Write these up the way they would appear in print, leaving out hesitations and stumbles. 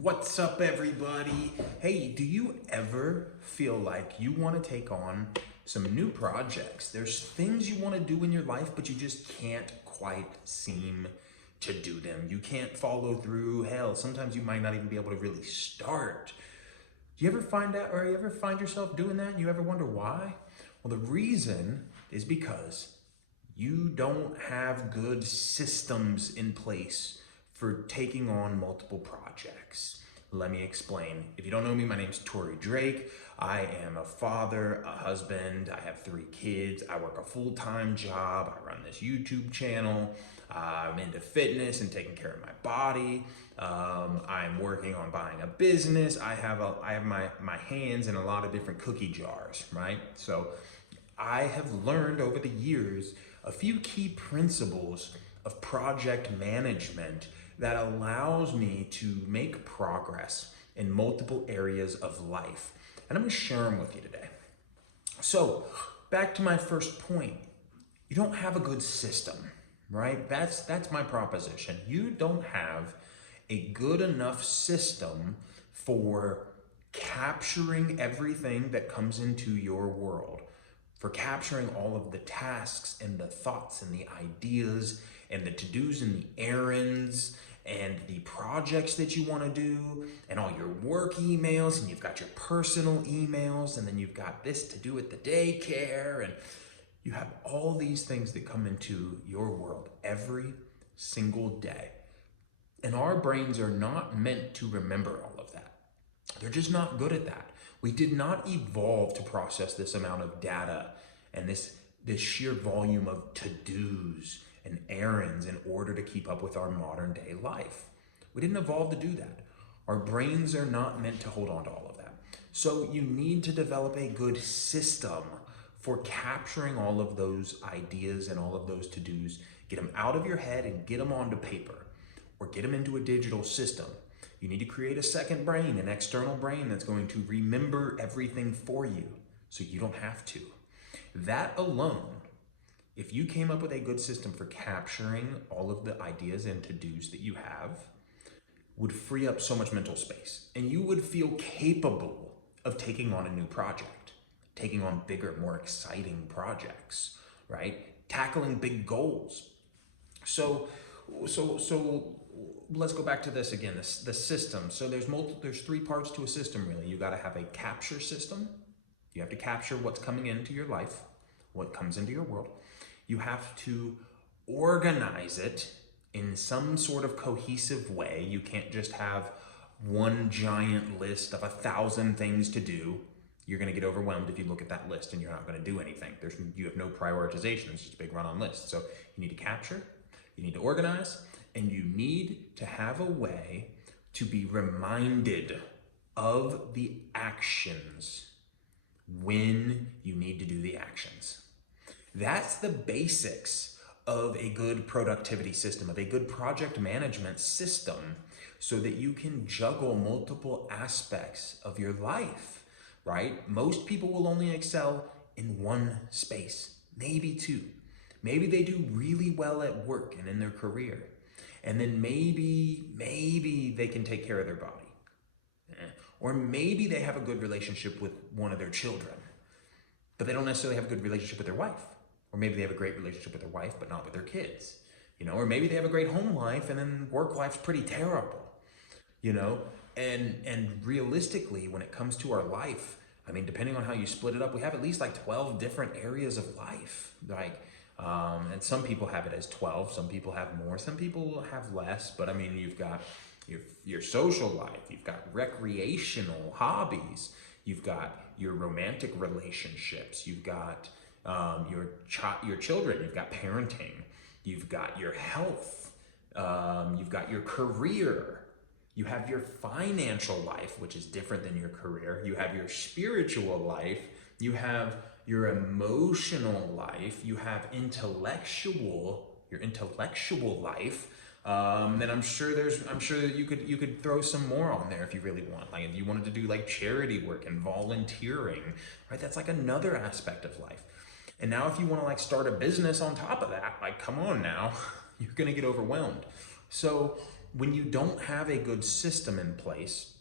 What's up, everybody? Hey, do you ever feel like you want to take on some new projects? There's things you want to do in your life, but you just can't quite seem to do them. You can't follow through. Hell, sometimes you might not even be able to really start. Do you ever find that, or you ever find yourself doing that and you ever wonder why? Well, the reason is because you don't have good systems in place for taking on multiple projects. Let me explain. If you don't know me, my name's Tori Drake. I am a father, a husband. I have 3 kids. I work a full-time job. I run this YouTube channel. I'm into fitness and taking care of my body. I'm working on buying a business. I have my hands in a lot of different cookie jars, right? So I have learned over the years a few key principles of project management that allows me to make progress in multiple areas of life. And I'm gonna share them with you today. So back to my first point, you don't have a good system, right? That's my proposition. You don't have a good enough system for capturing everything that comes into your world, for capturing all of the tasks and the thoughts and the ideas and the to-dos and the errands and the projects that you want to do and all your work emails, and you've got your personal emails, and then you've got this to do at the daycare, and you have all these things that come into your world every single day. And our brains are not meant to remember all of that. They're just not good at that. We did not evolve to process this amount of data and this sheer volume of to-dos and errands in order to keep up with our modern day life. We didn't evolve to do that. Our brains are not meant to hold on to all of that. So you need to develop a good system for capturing all of those ideas and all of those to-dos, get them out of your head and get them onto paper or get them into a digital system. You need to create a second brain, an external brain that's going to remember everything for you so you don't have to. That alone, if you came up with a good system for capturing all of the ideas and to-dos that you have, would free up so much mental space. And you would feel capable of taking on a new project, taking on bigger, more exciting projects, right? Tackling big goals. So let's go back to this again, the system. So there's 3 parts to a system, really. You gotta have a capture system. You have to capture what's coming into your life, what comes into your world. You have to organize it in some sort of cohesive way. You can't just have one giant list of 1,000 things to do. You're gonna get overwhelmed if you look at that list and you're not gonna do anything. You have no prioritization, it's just a big run-on list. So you need to capture, you need to organize, and you need to have a way to be reminded of the actions when you need to do the actions. That's the basics of a good productivity system, of a good project management system, so that you can juggle multiple aspects of your life, right? Most people will only excel in one space, maybe 2. Maybe they do really well at work and in their career. And then maybe they can take care of their body. Or maybe they have a good relationship with one of their children, but they don't necessarily have a good relationship with their wife. Or maybe they have a great relationship with their wife, but not with their kids. Or maybe they have a great home life and then work life's pretty terrible. And realistically, when it comes to our life, I mean, depending on how you split it up, we have at least like 12 different areas of life. And some people have it as 12, some people have more, some people have less, but I mean, you've got your social life, you've got recreational hobbies, you've got your romantic relationships, you've got your children, you've got parenting, you've got your health, you've got your career, you have your financial life, which is different than your career, you have your spiritual life, you have your emotional life, you have your intellectual life. Then I'm sure that you could throw some more on there if you really want. Like if you wanted to do like charity work and volunteering, right? That's like another aspect of life. And now if you want to like start a business on top of that, like come on now, you're gonna get overwhelmed. So when you don't have a good system in place,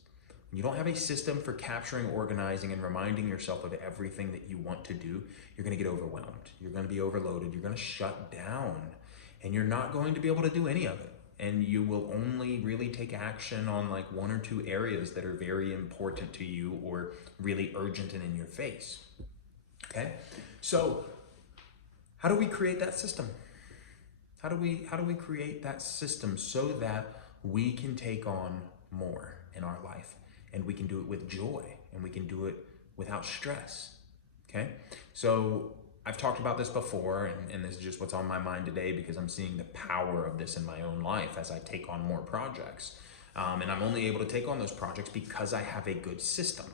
you don't have a system for capturing, organizing, and reminding yourself of everything that you want to do, you're going to get overwhelmed. You're going to be overloaded. You're going to shut down, and you're not going to be able to do any of it. And you will only really take action on like one or two areas that are very important to you or really urgent and in your face. Okay? So how do we create that system? How do we create that system so that we can take on more in our life, and we can do it with joy, and we can do it without stress? Okay? So I've talked about this before, and this is just what's on my mind today because I'm seeing the power of this in my own life as I take on more projects. And I'm only able to take on those projects because I have a good system,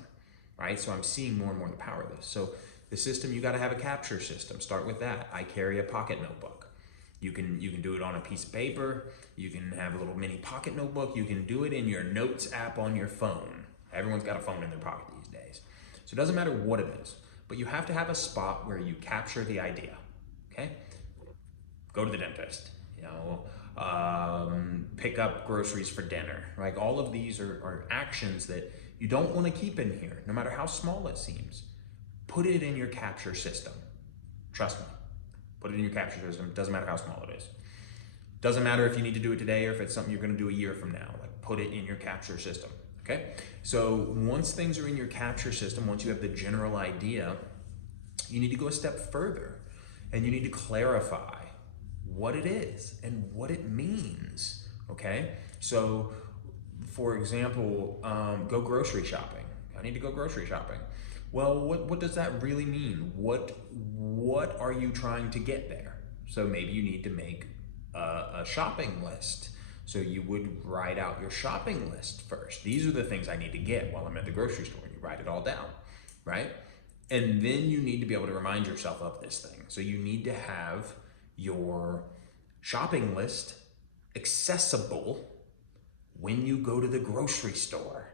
right? So I'm seeing more and more the power of this. So the system, you got to have a capture system. Start with that. I carry a pocket notebook. You can do it on a piece of paper. You can have a little mini pocket notebook. You can do it in your notes app on your phone. Everyone's got a phone in their pocket these days. So it doesn't matter what it is, but you have to have a spot where you capture the idea, okay? Go to the dentist, pick up groceries for dinner. Like all of these are actions that you don't want to keep in here, no matter how small it seems. Put it in your capture system. Trust me. Put it in your capture system. Doesn't matter how small it is. Doesn't matter if you need to do it today or if it's something you're going to do a year from now. Like put it in your capture system. Okay? So once things are in your capture system, once you have the general idea, you need to go a step further and you need to clarify what it is and what it means. Okay? So for example, go grocery shopping. I need to go grocery shopping. Well, what does that really mean? What are you trying to get there? So maybe you need to make a shopping list. So you would write out your shopping list first. These are the things I need to get while I'm at the grocery store. You write it all down, right? And then you need to be able to remind yourself of this thing. So you need to have your shopping list accessible when you go to the grocery store.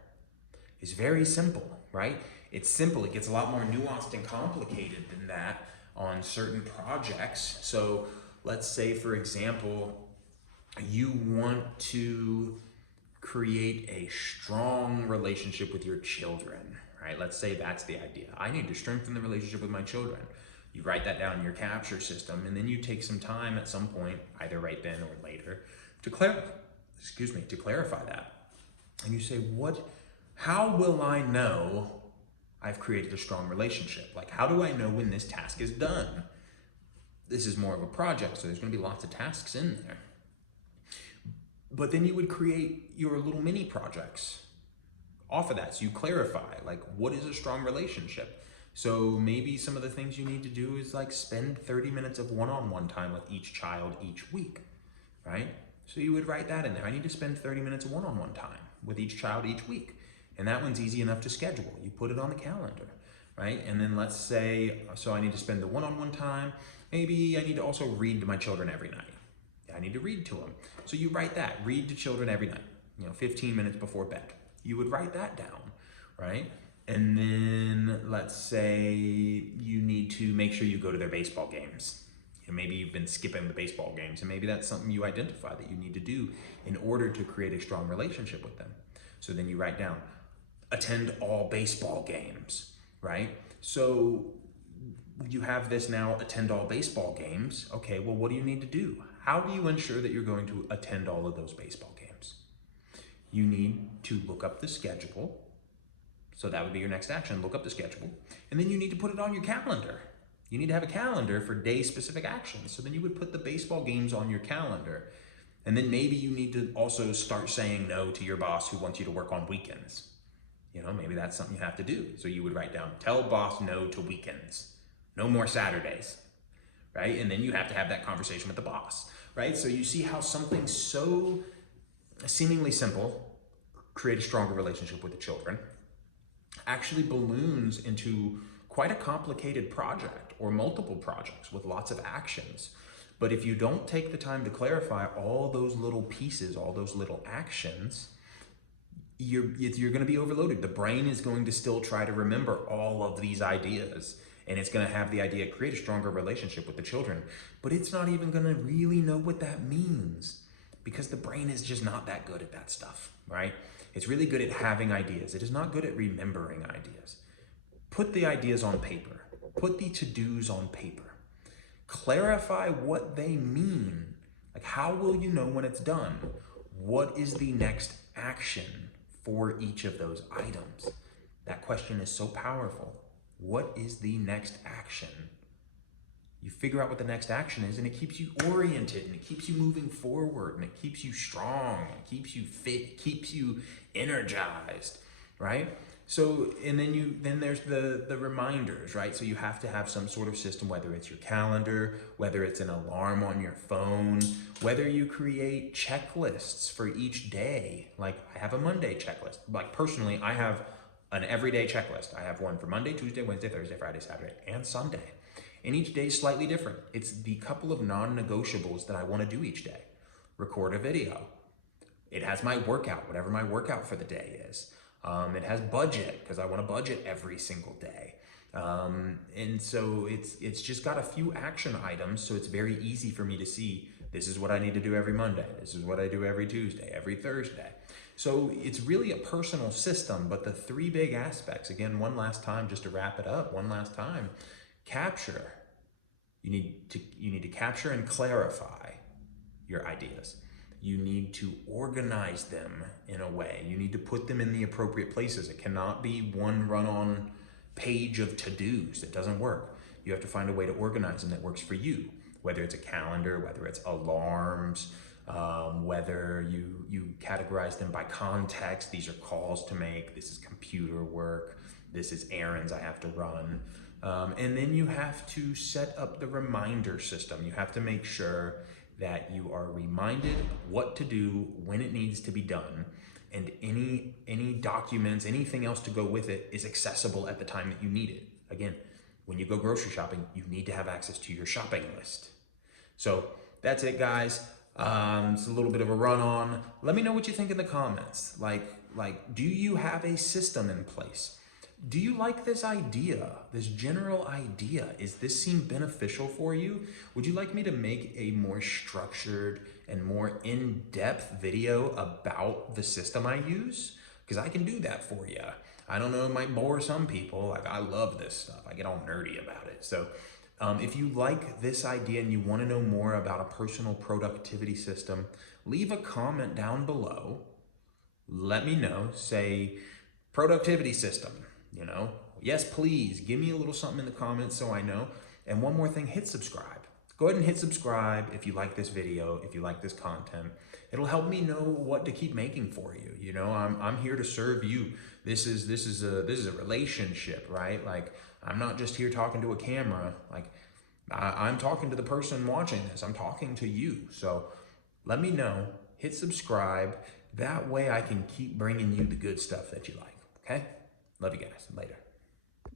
It's very simple, right? It's simple. It gets a lot more nuanced and complicated than that on certain projects. So let's say, for example, you want to create a strong relationship with your children, right? Let's say that's the idea. I need to strengthen the relationship with my children. You write that down in your capture system, and then you take some time at some point, either right then or later, to clarify that. And you say, how will I know I've created a strong relationship? Like, how do I know when this task is done? This is more of a project, so there's going to be lots of tasks in there. But then you would create your little mini projects off of that. So you clarify, like, what is a strong relationship? So maybe some of the things you need to do is like spend 30 minutes of one-on-one time with each child each week, right? So you would write that in there. I need to spend 30 minutes of one-on-one time with each child each week. And that one's easy enough to schedule. You put it on the calendar, right? And then let's say, so I need to spend the one-on-one time. Maybe I need to also read to my children every night. I need to read to them. So you write that, read to children every night, 15 minutes before bed. You would write that down, right? And then let's say you need to make sure you go to their baseball games. Maybe you've been skipping the baseball games, and maybe that's something you identify that you need to do in order to create a strong relationship with them. So then you write down, attend all baseball games, right? So you have this now, attend all baseball games. Okay, well, what do you need to do? How do you ensure that you're going to attend all of those baseball games? You need to look up the schedule. So that would be your next action, look up the schedule. And then you need to put it on your calendar. You need to have a calendar for day-specific actions. So then you would put the baseball games on your calendar. And then maybe you need to also start saying no to your boss who wants you to work on weekends. Maybe that's something you have to do. So you would write down, tell boss no to weekends. No more Saturdays, right? And then you have to have that conversation with the boss, right? So you see how something so seemingly simple, create a stronger relationship with the children, actually balloons into quite a complicated project or multiple projects with lots of actions. But if you don't take the time to clarify all those little pieces, all those little actions, you're going to be overloaded. The brain is going to still try to remember all of these ideas, and it's going to have the idea, create a stronger relationship with the children, but it's not even going to really know what that means because the brain is just not that good at that stuff, right? It's really good at having ideas. It is not good at remembering ideas. Put the ideas on paper. Put the to-dos on paper. Clarify what they mean. Like, how will you know when it's done? What is the next action for each of those items? That question is so powerful. What is the next action? You figure out what the next action is, and it keeps you oriented, and it keeps you moving forward, and it keeps you strong, and it keeps you fit, keeps you energized, right? So, and then there's the reminders, right? So you have to have some sort of system, whether it's your calendar, whether it's an alarm on your phone, whether you create checklists for each day. Like, I have a Monday checklist. Like, personally, I have an everyday checklist. I have one for Monday, Tuesday, Wednesday, Thursday, Friday, Saturday, and Sunday. And each day is slightly different. It's the couple of non-negotiables that I want to do each day. Record a video. It has my workout, whatever my workout for the day is. It has budget, because I want to budget every single day. And so it's just got a few action items, so it's very easy for me to see, this is what I need to do every Monday. This is what I do every Tuesday, every Thursday. So it's really a personal system, but the three big aspects, again, one last time, just to wrap it up, one last time, capture. You need to capture and clarify your ideas. You need to organize them in a way. You need to put them in the appropriate places. It cannot be one run-on page of to-dos. It doesn't work. You have to find a way to organize them that works for you, whether it's a calendar, whether it's alarms, whether you categorize them by context. These are calls to make. This is computer work. This is errands I have to run. And then you have to set up the reminder system. You have to make sure that you are reminded what to do when it needs to be done, and any documents, anything else to go with it is accessible at the time that you need it. Again, when you go grocery shopping, you need to have access to your shopping list. So that's it, guys. It's a little bit of a run on. Let me know what you think in the comments. Like, do you have a system in place? Do you like this idea, this general idea? Is this seem beneficial for you? Would you like me to make a more structured and more in-depth video about the system I use? Because I can do that for you. I don't know, it might bore some people. Like, I love this stuff. I get all nerdy about it. So if you like this idea and you want to know more about a personal productivity system, leave a comment down below. Let me know. Say, productivity system. You know, yes, please give me a little something in the comments so I know. And one more thing, hit subscribe. Go ahead and hit subscribe if you like this video, if you like this content. It'll help me know what to keep making for you. You know, I'm here to serve you. This is a relationship, right? Like, I'm not just here talking to a camera. Like, I'm talking to the person watching this. I'm talking to you. So let me know. Hit subscribe. That way I can keep bringing you the good stuff that you like. Okay? Love you guys. Later.